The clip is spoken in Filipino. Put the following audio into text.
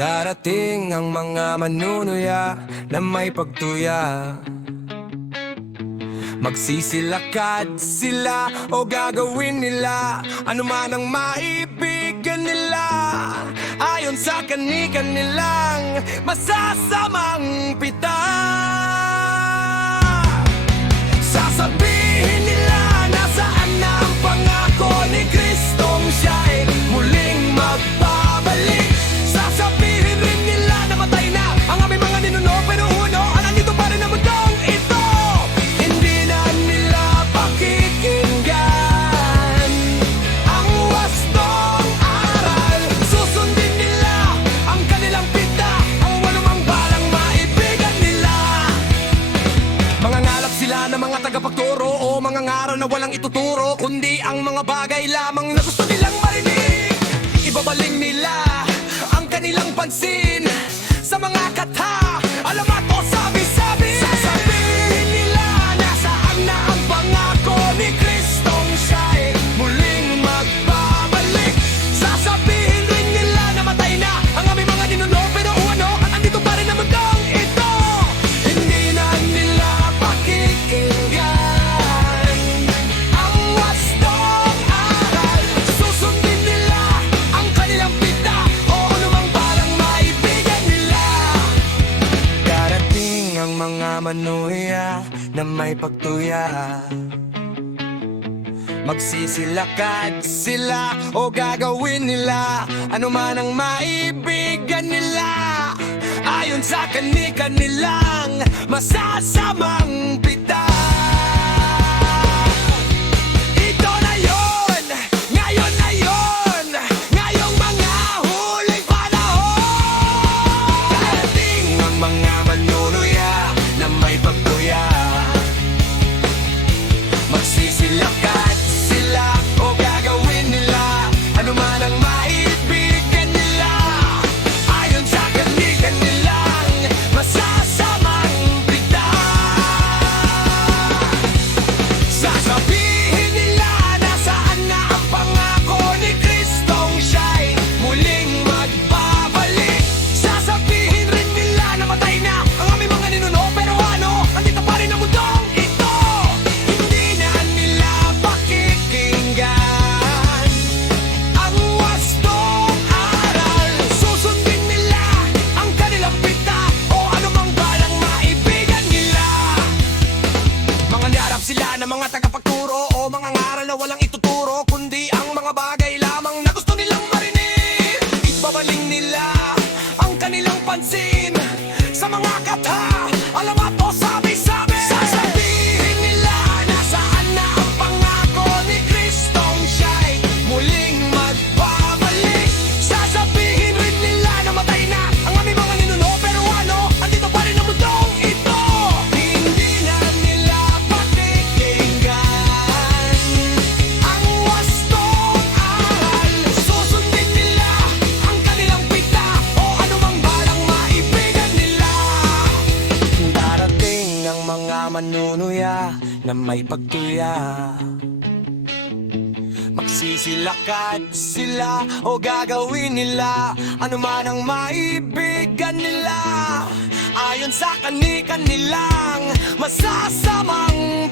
Darating ang mga manunuya na may pagtuya. Magsisilakad sila o gagawin nila ano man ang maibigan nila, ayon sa kani-kanilang masasamang pita. Sasabihin nila nasaan na ang pangako ni Kristong siya'y muling magbabalik. Sasabihin rin nila na matay na ang aming mga ninuno, pero uno, nandito pa rin ang mundong ito. Hindi na nila pakikinggan ang wastong aral. Susundin nila ang kanilang pita o anumang balang maibigan nila. Mangangalap sila ng mga tagapagturo o mga ngaral na walang ituturo, kundi ang mga bagay lamang na gusto nilang marinig. Ibabaling nila ang kanilang pansin sa mga kata, alamat o sabi-sabi. Sasabihin nila nasaan na ang pangako ni Kristong siya'y muling magbabalik. Sasabihin rin nila na matay na ang aming mga ninuno, pero ano, andito pa rin ang mundong ito. Hindi na nila pakikinggan ang wastong aral. Susundin nila ang kanilang pita o anumang balang maibigan nila. Darating ang mga manuya na may pagtuya. Magsisilakad sila o gagawin nila ano man ang maibigan nila, ayon sa kani-kanilang masasamang pita. Ito na yun, ngayon na yun, ngayong mga huling panahon. Darating ang mga manunuya na may pagtuya. Magsisilakad sila o gagawin nila ano man ang maibigan nila, ayon sa kani-kanilang masasamang pita. Sasabihin nila nasaan na ang pangako ni Kristong siya'y muling magbabalik. Sasabihin rin nila na matay na ang aming mga ninuno, pero ano, nandito pa rin ang mundong ito. Hindi na nila pakikinggan ang wastong aral. Susundin nila ang kanilang pita o anumang balang maibigan nila. Mga niarap sila ng mga tagapagturo o mga ngaral na walang ituturo, kundi ang mga bagay lamang na gusto nilang marinig. Ibabaling nila ang kanilang pansin sa mga kata, alamat o sabi-sabi. Sasabihin nila nasaan na ang pangako ni Kristong siya'y muling magbabalik. Sasabihin rin nila na matay na ang aming mga ninuno, pero ano, andito pa rin ang mundong ito. Hindi na nila pakikinggan ang wastong aral. Susundin nila ang kanilang pita o anumang balang maibigan nila. Darating ang mga manunuya na may pagtuya. Magsisilakad sila o gagawin nila ano man ang maibigan nila, ayon sa kani-kanilang masasamang